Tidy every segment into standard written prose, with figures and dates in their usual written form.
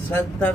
70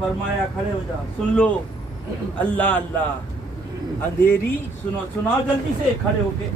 فرمایا کھڑے ہو جاؤ، سن لو اللہ اللہ، اندھیری سناؤ جلدی سے کھڑے ہو کے،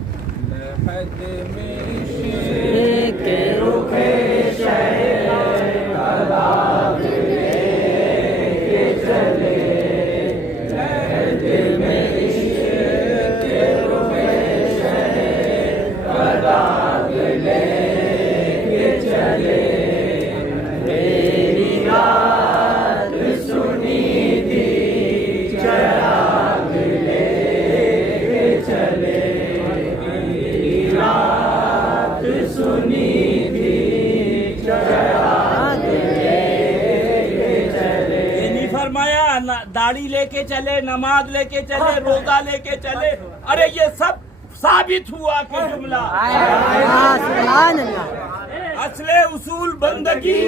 داڑھی لے کے چلے، نماز لے کے چلے، روزہ لے کے چلے، ارے یہ سب ثابت ہوا کہ جملہ سبحان اللہ، اصل اصول بندگی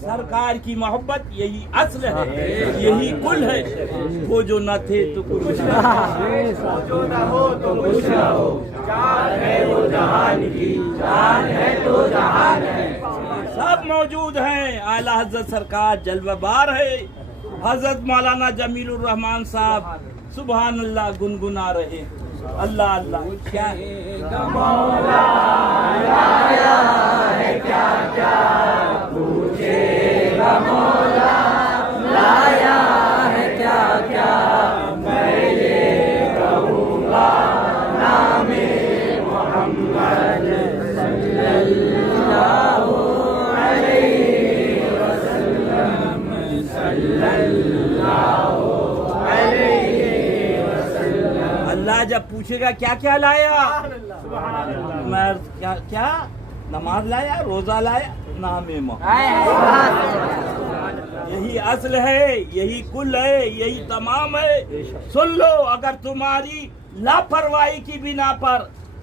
سرکار کی محبت یہی اصل ہے، یہی کل ہے، وہ جو نہ تھے تو کچھ نہ ہو، جو نہ ہو تو کچھ نہ ہو، جان ہے وہ جہان کی، جان ہے تو جہان ہے، سب موجود ہیں، اعلیٰ حضرت سرکار جلوہ بار ہے، حضرت مولانا جمیل الرحمان صاحب سبحان اللہ گنگنا رہے، اللہ اللہ، کیا مولا لایا ہے کیا کیا پوچھے گا، مولا لایا ہے کیا کیا میں یہ کہوں گا، نام محمد صلی اللہ علیہ وسلم، صلی اللہ علیہ وسلم۔ اللہ جب پوچھے گا کیا کیا لایا، میں کیا نماز لایا، روزہ لایا، نام محمد، یہی اصل ہے، یہی کل ہے، یہی تمام ہے۔ سن لو، اگر تمہاری لاپرواہی کی بنا پر،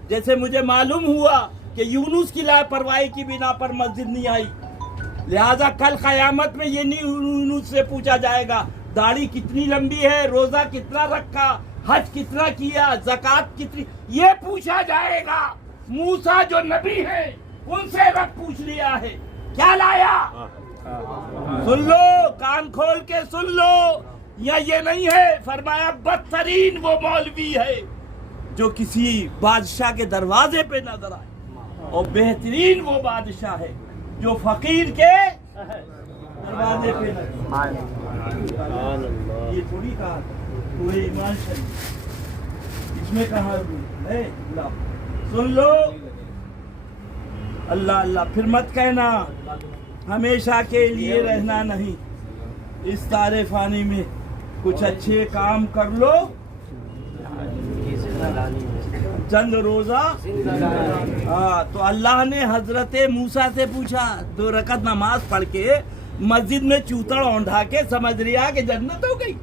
جیسے مجھے معلوم ہوا کہ یونس کی لاپرواہی کی بنا پر مسجد نہیں آئی، لہذا کل قیامت میں یہ نہیں یونس سے پوچھا جائے گا داڑھی کتنی لمبی ہے، روزہ کتنا رکھا، حج کتنا کیا، زکوٰۃ کتنی، یہ پوچھا جائے گا۔ موسیٰ جو نبی ہے ان سے رب پوچھ لیا ہے کیا لایا، سن لو، کان کھول کے سن لو، یا یہ نہیں ہے، فرمایا بدترین وہ مولوی ہے جو کسی بادشاہ کے دروازے پہ نظر آئے، اور بہترین وہ بادشاہ ہے جو فقیر کے دروازے پہ نظر آئے۔ یہ تھوڑی کہا پورے ایمان شریف، اس میں کہا ہے، سن لو، اللہ اللہ، پھر مت کہنا ہمیشہ کے لیے رہنا نہیں، اس تارے فانی میں کچھ اچھے کام کر لو، چند روزہ، تو اللہ نے حضرت موسیٰ سے پوچھا، 2 رکعت نماز پڑھ کے مسجد میں چوتڑ اونڈھا کے سمجھ لیا کہ جنت ہو گئی،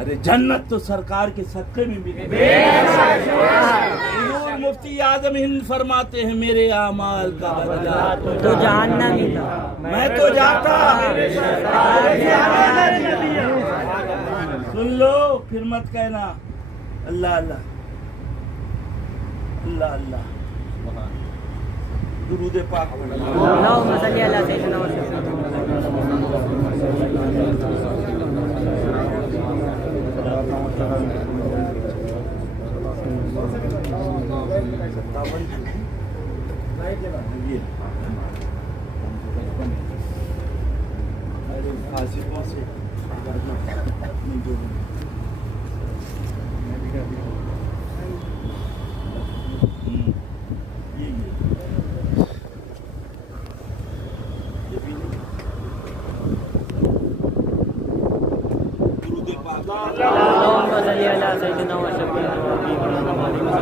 ارے جنت تو سرکار کے صدقے میں ملی۔ مفتی اعظم ہند فرماتے ہیں میرے اعمال کا بدلہ تو جہنم ہی تھا، میں تو جاتا۔ سن لو، پھر مت کہنا اللہ اللہ اللہ اللہ، درود پاک اللہم صلی علی سیدنا محمد۔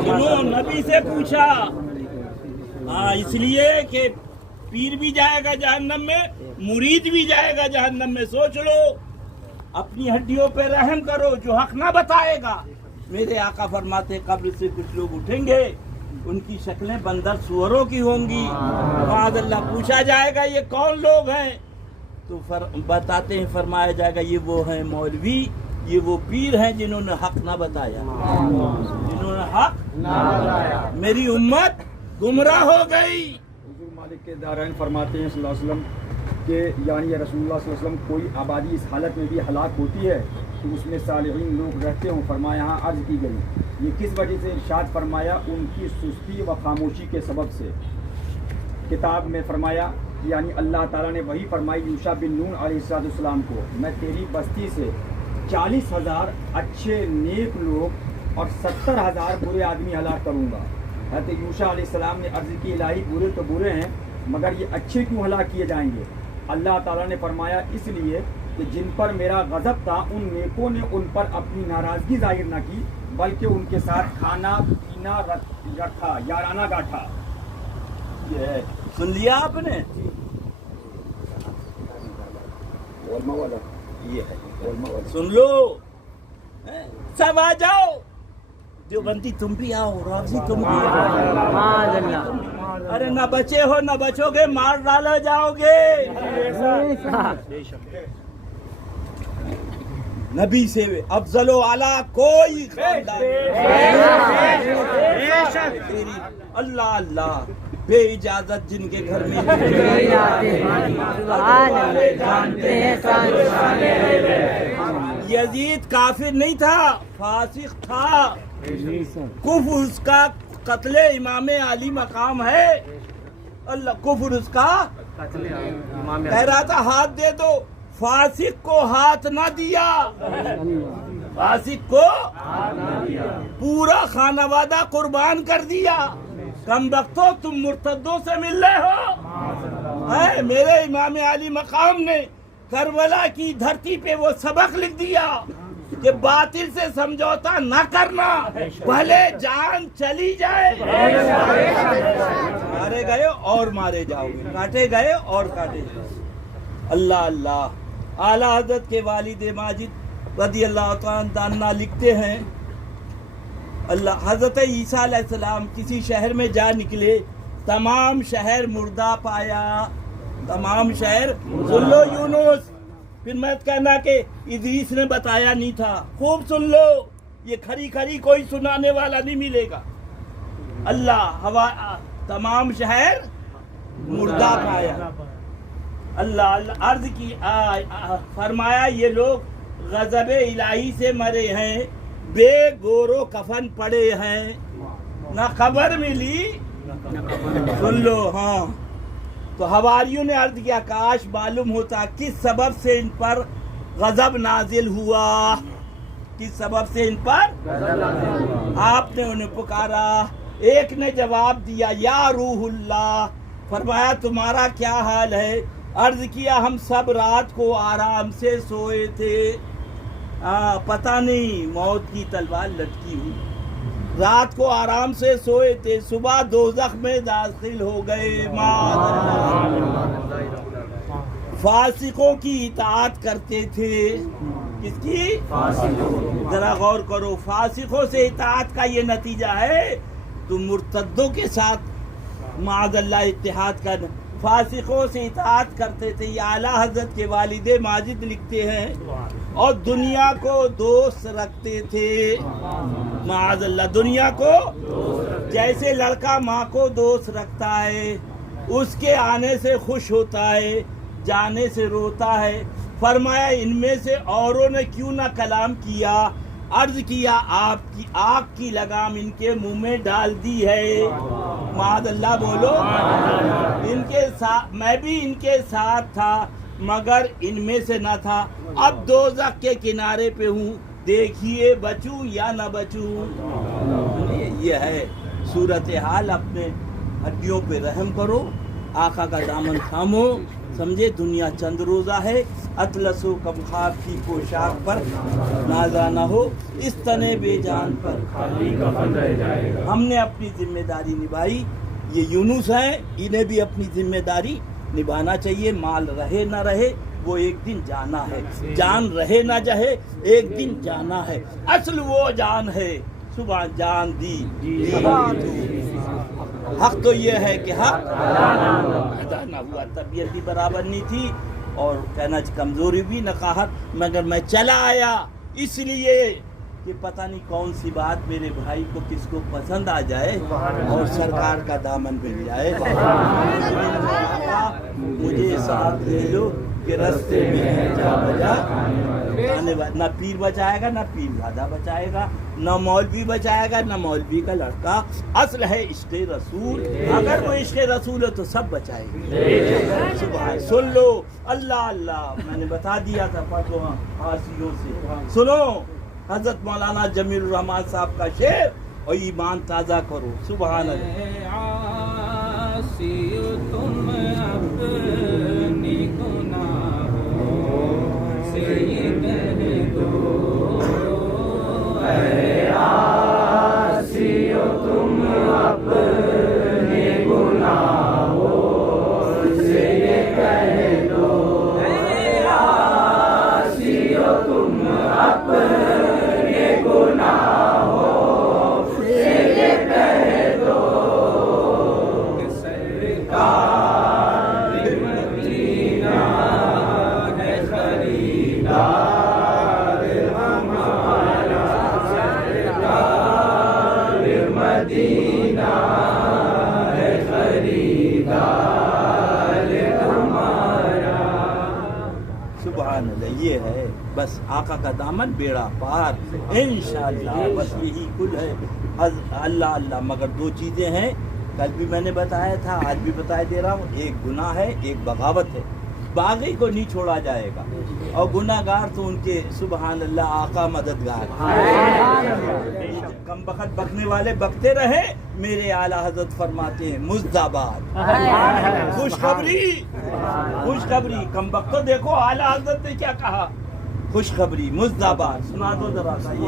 سنو، نبی سے پوچھا، اس لیے کہ پیر بھی جائے گا جہنم میں، مرید بھی جائے گا جہنم میں، سوچ لو، اپنی ہڈیوں پہ رحم کرو، جو حق نہ بتائے گا۔ میرے آقا فرماتے قبر سے کچھ لوگ اٹھیں گے، ان کی شکلیں بندر سوروں کی ہوں گی، معاذ اللہ، پوچھا جائے گا یہ کون لوگ ہیں، تو بتاتے ہیں، فرمایا جائے گا یہ وہ ہیں مولوی، یہ وہ پیر ہیں جنہوں نے حق نہ بتایا، جنہوں نے حق نہ بتایا، میری امت گمراہ ہو گئی۔ حضور مالک کے دارین فرماتے ہیں صلی اللہ علیہ وسلم کہ یعنی رسول اللہ صلی اللہ علیہ وسلم کوئی آبادی اس حالت میں بھی ہلاک ہوتی ہے کہ اس میں صالحین لوگ رہتے ہوں؟ فرمایا ہاں عرض کی گئی یہ کس وجہ سے؟ ارشاد فرمایا ان کی سستی و خاموشی کے سبب سے۔ کتاب میں فرمایا یعنی اللہ تعالیٰ نے وہی فرمائی یوشع بن نون علیہ السلام کو، میں تیری بستی سے 40,000 اچھے نیک لوگ اور 70,000 برے آدمی ہلاک کروں گا۔ حضرت یوشع علیہ السلام نے عرض کی الہی برے تو برے ہیں مگر یہ اچھے کیوں ہلاک کیے جائیں گے؟ اللہ تعالیٰ نے فرمایا اس لیے کہ جن پر میرا غضب تھا ان نیکوں نے ان پر اپنی ناراضگی ظاہر نہ کی بلکہ ان کے ساتھ کھانا پینا رکھا، یارانہ گاٹھا۔ یہ ہے، سن لیا آپ نے؟ یہ ہے، سن لو سب آ جاؤ، دیوبندی تم بھی آؤ، رافضی تم بھی آؤ۔ ارے نہ بچے ہو نہ بچو گے، مار ڈالا جاؤ گے۔ نبی سے افضل و اعلیٰ کوئی خاندان اللہ اللہ بے اجازت جن کے گھر میں یزید کافر نہیں تھا، فاسق تھا، کفر اس کا قتل امام علی مقام ہے۔ اللہ کفر اس کا کہہ رہا تھا ہاتھ دے دو، فاسق کو ہاتھ نہ دیا، فاسق کو پورا خانوادہ قربان کر دیا۔ کم بختو تم مرتدوں سے مل رہے ہو۔ میرے امام علی مقام نے کربلا کی دھرتی پہ وہ سبق لکھ دیا کہ باطل سے سمجھوتا نہ کرنا، بھلے جان چلی جائے۔ مارے گئے اور مارے جاؤ گے، کاٹے گئے اور کاٹے جاؤ۔ اللہ اللہ۔ اعلیٰ حضرت کے والد ماجد رضی اللہ تعالیٰ عنہ لکھتے ہیں اللہ حضرت عیسیٰ علیہ السلام کسی شہر میں جا نکلے، تمام شہر مردہ پایا، تمام شہر سن لو یونس، پھر میں کہنا کہ ادریس نے بتایا نہیں تھا، خوب سن لو، یہ کھری کھری کوئی سنانے والا نہیں ملے گا۔ اللہ ہوا تمام شہر مردہ پایا۔ اللہ اللہ عرض کی فرمایا یہ لوگ غضب الہی سے مرے ہیں، بے گور و کفن پڑے ہیں، نہ خبر ملی۔ سن لو ہاں، تو حواریوں نے عرض کیا کاش معلوم ہوتا کس سبب سے ان پر غضب نازل ہوا، کس سبب سے ان پر۔ آپ نے انہیں پکارا، ایک نے جواب دیا یا روح اللہ، فرمایا تمہارا کیا حال ہے؟ عرض کیا ہم سب رات کو آرام سے سوئے تھے، پتہ نہیں موت کی تلوار لٹکی ہوئی، رات کو آرام سے سوئے تھے، صبح دوزخ میں داخل ہو گئے۔ فاسقوں کی اطاعت کرتے تھے، کس کی؟ ذرا غور کرو، فاسقوں سے اطاعت کا یہ نتیجہ ہے تم مرتدوں کے ساتھ معاذ اللہ اتحاد کا۔ فاسقوں سے اطاعت کرتے تھے، یہ اعلیٰ حضرت کے والد ماجد لکھتے ہیں، اور دنیا کو دوست رکھتے تھے، معاذ اللہ دنیا کو، جیسے لڑکا ماں کو دوست رکھتا ہے، اس کے آنے سے خوش ہوتا ہے، جانے سے روتا ہے۔ فرمایا ان میں سے اوروں نے کیوں نہ کلام کیا؟ عرض کیا آپ کی آگ کی لگام ان کے منہ میں ڈال دی ہے، معاذ اللہ بولو۔ ان کے ساتھ میں بھی ان کے ساتھ تھا مگر ان میں سے نہ تھا، اب دوزخ کے کنارے پہ ہوں، دیکھیے بچوں یا نہ بچوں۔ یہ ہے صورتحال، اپنے ہڈیوں پہ رحم کرو، آقا کا دامن تھامو، سمجھے دنیا چند روزہ ہے، اطلس و کم خواب کی پوشاک پر نازا نہ ہو، اس تنے بے جان پر ہم نے اپنی ذمہ داری نبھائی۔ یہ یونس ہیں، انہیں بھی اپنی ذمہ داری نبھانا چاہیے، مال رہے نہ رہے وہ ایک دن جانا ہے، جان رہے نہ جہے ایک دن جانا ہے، اصل وہ جان ہے صبح جان دی۔ حق تو یہ ہے کہ حق ادا نہ ہوا، طبیعت بھی برابر نہیں تھی اور کہنا کمزوری بھی نقاہت، مگر میں چلا آیا اس لیے کہ پتہ نہیں کون سی بات میرے بھائی کو کس کو پسند آ جائے اور سرکار کا دامن مل جائے. مجھے ساتھ لے لو کہ رستے میں ہے جا بجا. نہ پیر بچائے گا نہ پیر زیادہ بچائے گا، نہ مولوی بچائے گا نہ مولوی کا لڑکا. اصل ہے عشق رسول، اگر وہ عشق رسول ہے تو سب بچائے گا. سبحان. سن لو اللہ اللہ، میں نے بتا دیا تھا پڑھو حاسیوں سے. سنو حضرت مولانا جمیل الرحمان صاحب کا شعر اور ایمان تازہ کرو. سبحان اللہ. تم اپنی گناہوں سے یہ کہہ دو، اے عاصیو تم اپنی گناہوں سے یہ کہہ دو، اے عاصیو تم اپنی گناہوں سے یہ کہہ دو کہ سرکار مدینہ ہے خریدار ہمارا، سرکار مدینہ ہے خریدار ہمارا. سبحان اللہ. یہ ہے بس آقا کا دامن بیڑا پار انشاءاللہ. بس یہی کل ہے. اللہ اللہ. مگر دو چیزیں ہیں، کل بھی میں نے بتایا تھا، آج بھی بتا دے رہا ہوں. ایک گناہ ہے، ایک بغاوت ہے. باغی کو نہیں چھوڑا جائے گا اور گناہ گار تو ان کے سبحان اللہ آقا مددگار. کم بخت بکنے والے بکتے رہے، میرے اعلیٰ حضرت فرماتے ہیں مزداباد. خوشخبری خوشخبری. کم بخت تو دیکھو اعلیٰ حضرت نے کیا کہا. خوشخبری مزداباد. سنا دو ذرا سا یہ.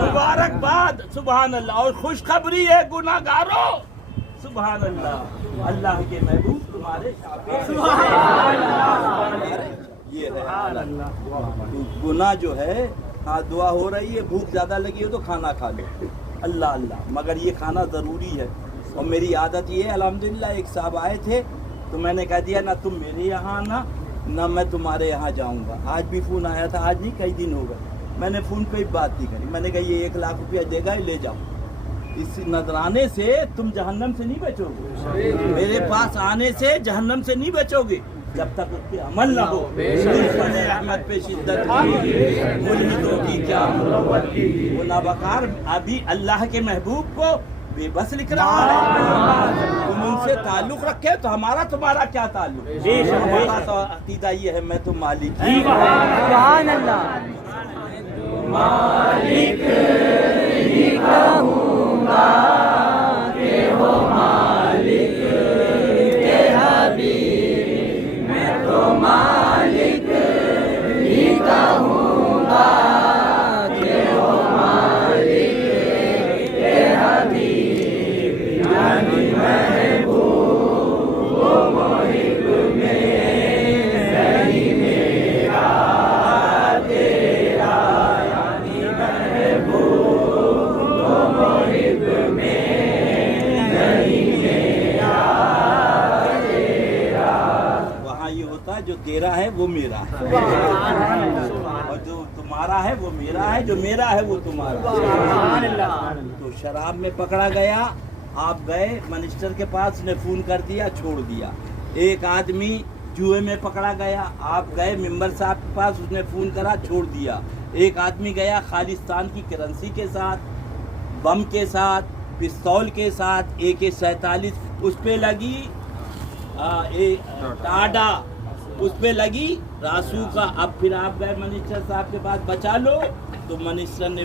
مبارکباد. سبحان اللہ. اور خوشخبری ہے گناہ گاروں. سبحان اللہ. اللہ کے محبوب تمہارے یہ ہے. گناہ جو ہے ہاں دعا ہو رہی ہے، بھوک زیادہ لگی ہے تو کھانا کھا لو. اللہ اللہ. مگر یہ کھانا ضروری ہے. اور میری عادت یہ ہے الحمدللہ. ایک صاحب آئے تھے تو میں نے کہہ دیا نہ تم میرے یہاں آنا نہ میں تمہارے یہاں جاؤں گا. آج بھی فون آیا تھا، آج نہیں کئی دن ہو گئے. میں نے فون پہ ہی بات نہیں کری. میں نے کہا یہ 1 لاکھ روپیہ دے گا لے جاؤ. اس نذرانے سے تم جہنم سے نہیں بچو گے. میرے پاس آنے سے جہنم سے نہیں بچو گے جب تک اس پہ عمل نہ ہو. دشمن احمد پہ شدت ملحدوں کی کیا وہ نابکار ابھی اللہ کے محبوب کو بے بس لکھ رہا ہے. تم ان سے تعلق رکھے تو ہمارا تمہارا کیا تعلق. ہمارا تو عقیدہ یہ ہے میں تو مالک ہی. سبحان اللہ. مالک ہی کہوں گا کہ ہو مالک کے حبیب. میں تو مالک ہی کہوں گا کہ ہو مالک کے حبیب. یعنی محبوب و محب میں نہیں میرا تیرا. یعنی محبوب و محب میں نہیں میرا تیرا. وہاں یہ ہوتا ہے جو تیرا ہے وہ میرا ہے اور جو تمہارا ہے وہ میرا ہے، جو میرا ہے وہ تمہارا ہے. تو شراب میں پکڑا گیا، آپ گئے منسٹر کے پاس، اس نے فون کر دیا چھوڑ دیا. ایک آدمی جوئے میں پکڑا گیا، آپ گئے ممبر صاحب کے پاس، اس نے فون کرا چھوڑ دیا. ایک آدمی گیا خالصتان کی کرنسی کے ساتھ، بم کے ساتھ، پستول کے ساتھ، AK-47 اس پہ لگی ٹاڈا اس پہ لگی راسو کا. اب پھر آپ گئے منسٹر صاحب کے پاس بچا لو، تو منسٹر نے